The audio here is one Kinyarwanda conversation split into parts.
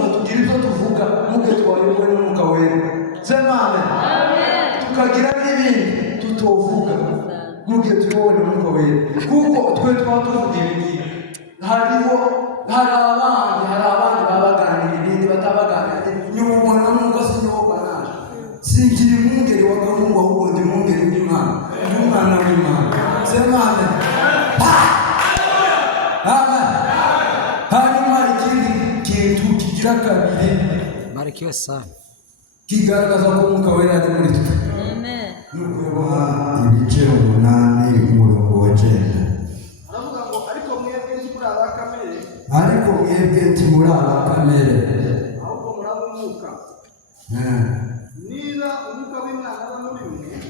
urumva tugira ibyo tuvuga muge twayobowe n'umwuka wera. Sema amen. Tukagira n'ibindi tutovuga muge tuyobowe n'umwuka wera, kuko twe twatuvuga ibindi. Hari abandi babaganira ibindi batabaganira. Nyuma n'umwuka sinyoba naje singira umwungeri wa gahungu, ahubwo ndi umwungeri w'Imana, umwana w'Imana. Sema amen. Hanyuma ikindi kintu kigira kabiri, barikiwe sana, kigaragaza ko umwuka wera ari muri twe. Amen. Nukuyoboha ibice 8 umurongo wa 9. Aravuga ngo ariko mwebwe ntimuri aba kamere, ahubwo muraba umwuka.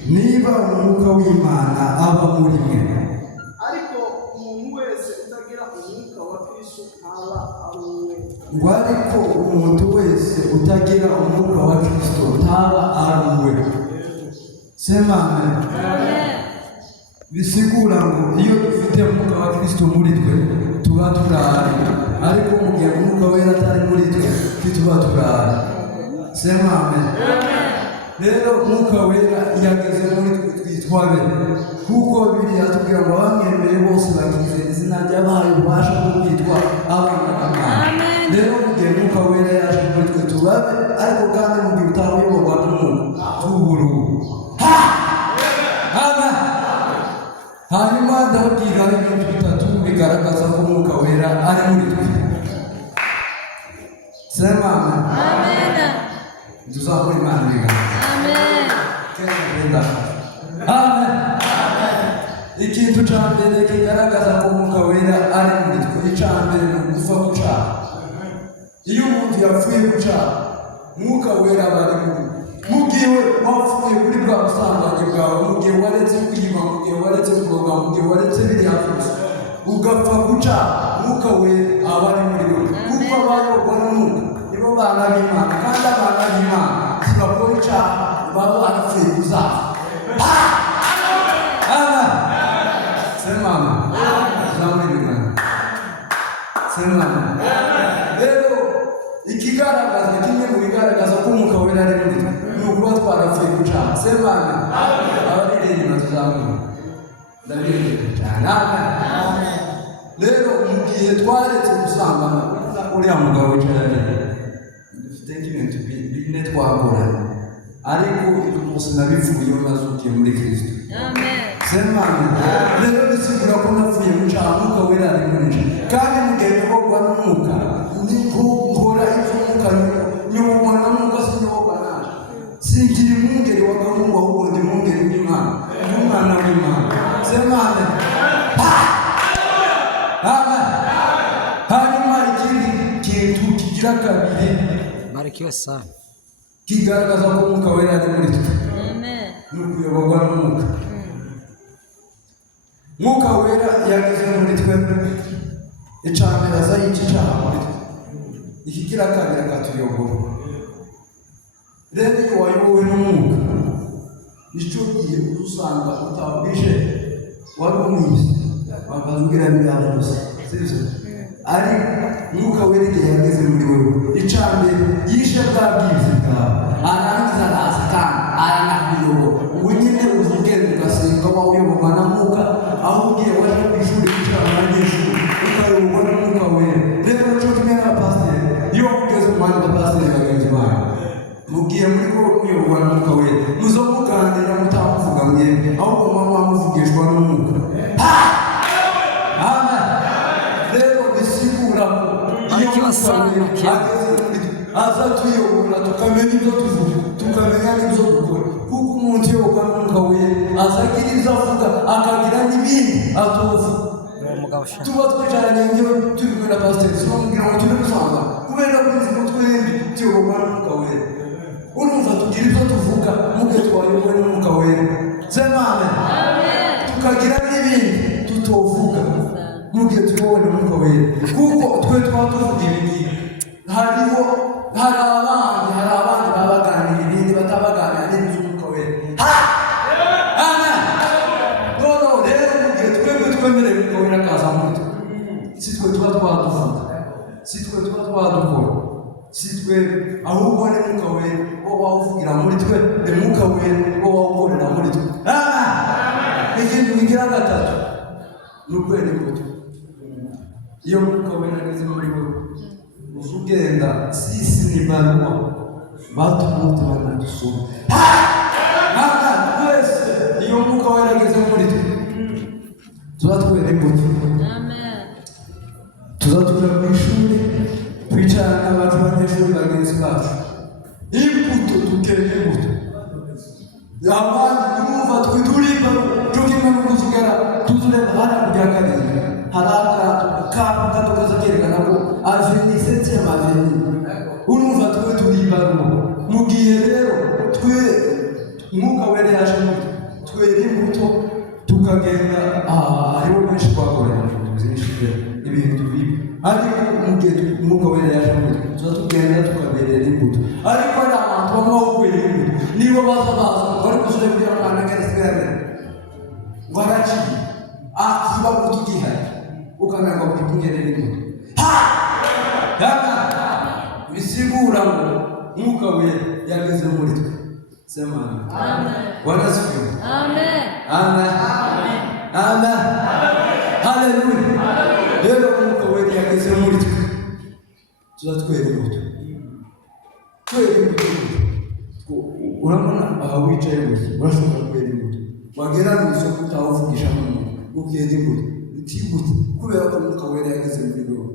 Niba umwuka w'Imana aba muri mwe, ariko umuntu wese utagira umwuka wa Kristo ntaba ari uwe. ariko umuntu wese utagira umwuka wa Kristo ntaba ari uwe. Sema amen. Bisigura ngo iyo dufite umwuka wa Kristo muri twe tuba turari, ariko mu gihe umwuka wera atari muri twe tuba turari. Sema amen. Rero umwuka wera yageze muri twe twitwa be, kuko Bibiliya atubwira ngo abamwemeye bose bakizera izina ry'abahaye ububasha bwo kwitwa abana b'Imana. Rero mu gihe umwuka wera yaje muri twe tuba be, ariko kandi mu gihe utayoborwa n'umwuka tubura ubu. Amen. Hanyuma ndababwira ibintu bitatu bigaragaza ko umwuka wera ari muri twe. Sema amen. Tuzamure Imana ibiganza. Amen. Ikintu cya mbere kigaragaza ko umwuka wera ari muri twe, icya mbere ni ugufa gucyaha. Iyo umuntu yapfuye gucyaha, umwuka wera aba ari muri twe. Mu gihe wapfuye kuri bwa busambanyi bwawe, mu gihe waretse kwiba, mu gihe waretse kuroga, mu gihe waretse biriya byose ugapfa gucyaha, umwuka wera aba ari muri wowe, kuko abayoborwa n'umwuka nibo bana b'Imana, kandi abana b'Imana ntibakora icyaha, baba barapfuye kuzapfa. Amen. Sema amen. Tuzamure ibiganza. Sema amen. Rero ikigaragaza, kimwe mu bigaragaza ko umwuka wera ari muri twe ni ukuba twarapfuye gucyaha. Sema amen. Abari inyuma tuzamure. Ndabirinde cyane. Amen. Rero mu gihe twaretse gusambana, uriya mugabo wicaye dufite nk'ibintu bine twakora, ariko ibyo byose nabivuyeho nazukiye muri Kristo. Amen. Sema amen. Rero bisigura ko napfuye gucyaha, umwuka wera ari muri nje, kandi mu gihe nyoborwa n'umwuka niko nkora ibyo umwuka nyoborwa n'umwuka sinyoborwa naje singira umwungeri wa gahungu, ahubwo ndi umwungeri w'Imana, umwana w'Imana. Sema amen. Amen. Hanyuma ikindi kintu kigira kabiri, barikiwe sana, kigaragaza ko umwuka wera ari muri twe. Amen. Nukuyoborwa n'umwuka. Umwuka wera yageze muri twe, icya mbere aza yica icyaha muri twe, ikigira kabiri akatuyobora. Rero iyo wayobowe n'umwuka, icyo gihe usanga utabwije wari umwiza bakazubwira n'ibyaha byose, sibyo? Ariko umwuka wera igihe yageze muri wowe, icya mbere yishe bwa bwizi bwawe, arangiza araza kandi aranakuyobora. Ubu nyine uzugenda ugasenga waba uyoborwa na mwuka, aho ugiye waje ku ishuri wicara abanyeshuri ukayoborwa n'umwuka wera. Rero cyo kimwe n'abapasiteri, iyo ugeze mu bandi bapasiteri bagenzi bawe, mugiye muri ko kuyoborwa n'umwuka wera, muzo muganira mutamuvuga mwebwe, ahubwo muba muvugishwa n'umwuka. Amen. Rero bisigura iyo umwuka wera aza tuyobora, tukamenya ibyo tuvuga, tukamenya n'ibyo dukora, kuko umuntu uyoborwa n'umwuka wera aza agira ibyo avuga, akagira n'ibindi atovuga. Tuba twicaranye njyewe turi kumwe na pasiteri, tumubwira ngo turi gusanga kubera ko nzi ko twembi tuyoborwa n'umwuka wera. Urumva tugira ibyo tuvuga muge twayobowe n'umwuka wera. Sema amen. Tukagira n'ibindi tutovuga muge tuyobowe n'umwuka wera, kuko twe tuba tuvuga ibindi. Hari abandi babaganira ibindi batabaganira n'iby'umwuka wera. Amen. Rero mu gihe twebwe twemerewe umwuka wera akaza muri twe, si twe tuba twaduvuga, si twe tuba twadukora. si twebwe ahubwo ni Mwuka Wera wo wawuvugira muri twe, ni Mwuka Wera wo wawukorera muri twe. Ikintu kigira gatatu ni ukwera imbuto. Iyo Mwuka Wera ageze muri wowe uzugenda, sisi ni barua watu wote wanadusoma. Twese iyo Mwuka Wera ageze muri twe tuzatwera imbuto. Tuzatuja ku ishuri twicarana n'abantu b'abanyeshuri bagenzi bacu, imbuto dukera imbuto. Abandi urumva twe turiba tukimwe no kuzigara tuzureba hano kujya karindwi haraka kapu gato kerekana ko aveni septième aveni. Urumva twe turiba mu gihe rero twe Mwuka Wera yaje muri twera imbuto tukagenda hariho benshi twakorera ibintu bibi, ariko mu gihe Mwuka Wera yaje muri twe tugenda tukaberera imbuto. Ariko ari abantu bamwe kwera imbuto nibo baza bari gusura kuri abana karisigara waraciye akiba kutugihari ukananga kutunyerera imbuto. Bisigura ngo Mwuka Wera yageze muri twe. Sema amen. Bwana sifiwe. Amen. Amen. Amen. Haleluya. Rero Mwuka Wera yageze muri twe tuzatwera imbuto. Twera imbuto. Urabona aha wicaye gusa urashobora kwera imbuto. Wagera mu isoko utavugisha umuntu ukera imbuto utibute kubera ko Mwuka Wera yageze muri wowe.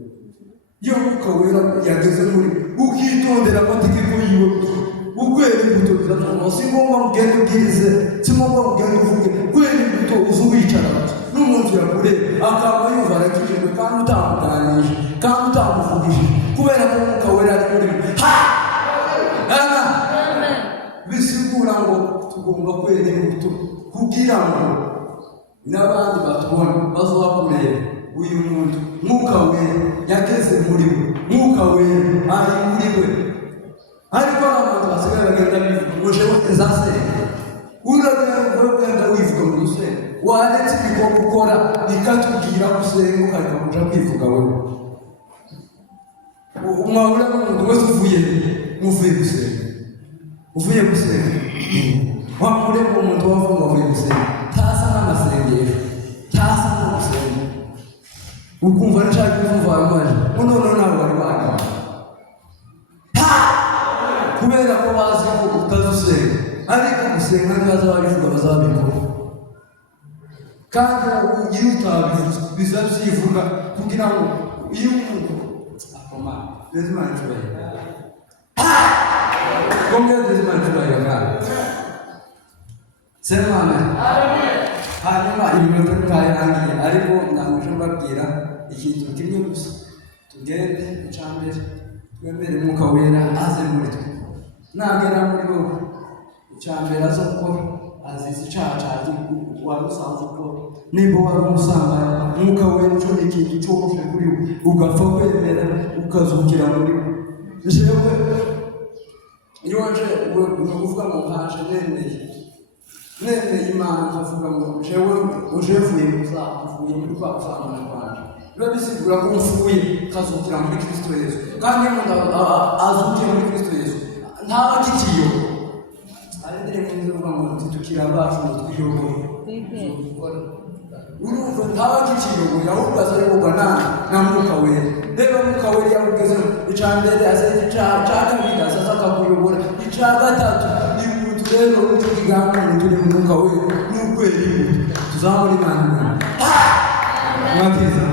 Iyo Mwuka Wera yageze muri ukitondera amategeko yiwe ukwera imbuto bizatuma. Si ngombwa ugende ubwirize, si ngombwa ugende uvuge, kwera imbuto uzuwicara n'umuntu yakureba akaba yumva arakijijwe kandi utamuganije kandi utamuvugishije kubera ko Mwuka Wera ari muri we. Bisigura ngo tugomba kwera imbuto kugira ngo n'abandi batubona bazakureba uyu muntu Mwuka Wera yageze muri we, Mwuka Wera ari muri we. Ariko abantu basigaye bagenda bivuga ngo jewe nzasenga, uragenda wivuga ngo usenga, waretse ibikorwa ukora bikatubwira gusenga ukareka kuja kwivuga wewe. Umwabura n'umuntu wese muvuye gusenga, uvuye gusenga wamureba umuntu wavuga ngo uvuye gusenga tasa n'amasengero, tasa no gusenga ukumva nshaka kumva amaje none nawe bari bana kubera ko bazi ko utazusenga, ariko gusenga ntibazaba bivuga bazabikora. Kandi iyo utabivuze bizabyivuga kugira ngo iyo umuntu akoma bezimana cyubahiro kombe bezimana cyubahiro kandi sema amen. Hanyuma iminota tutayirangiye, ariko ndanguje mbabwira ikintu kimwe gusa. Tugende icambere twemere Mwuka Wera aze muri twe. Nagera muri wowe icambere aza gukora azize icyaha cyawe wari usanzwe ukora. Niba wari umusambanyi Mwuka Wera icyo ni ikintu cyoroshye kuri we ugapfa kwemera ukazukira muri we. Jewe iyo waje ni ukuvuga ngo nkaje nemeye Imana nkavuga ngo jewe ujevuye uvuye muri kwa kusambana kwanjye, biba bisigura ko mfuye kazukira muri Kristo Yesu. Kandi umuntu azukiye muri Kristo Yesu ntaba kikiyo arendere kuvuga ngo tutukira abacu twiyobora. Urumva ntaba kikiyoboye ahubwo azaribwa na Mwuka Wera. Rero Mwuka Wera yamugeze icambere azaje cyakabiri azaza akakuyobora. Icya gatatu ni umuntu rero icyo kigambo turi mu Mwuka Wera n'ukwera imbuto tuzamura Imana. Mwakiza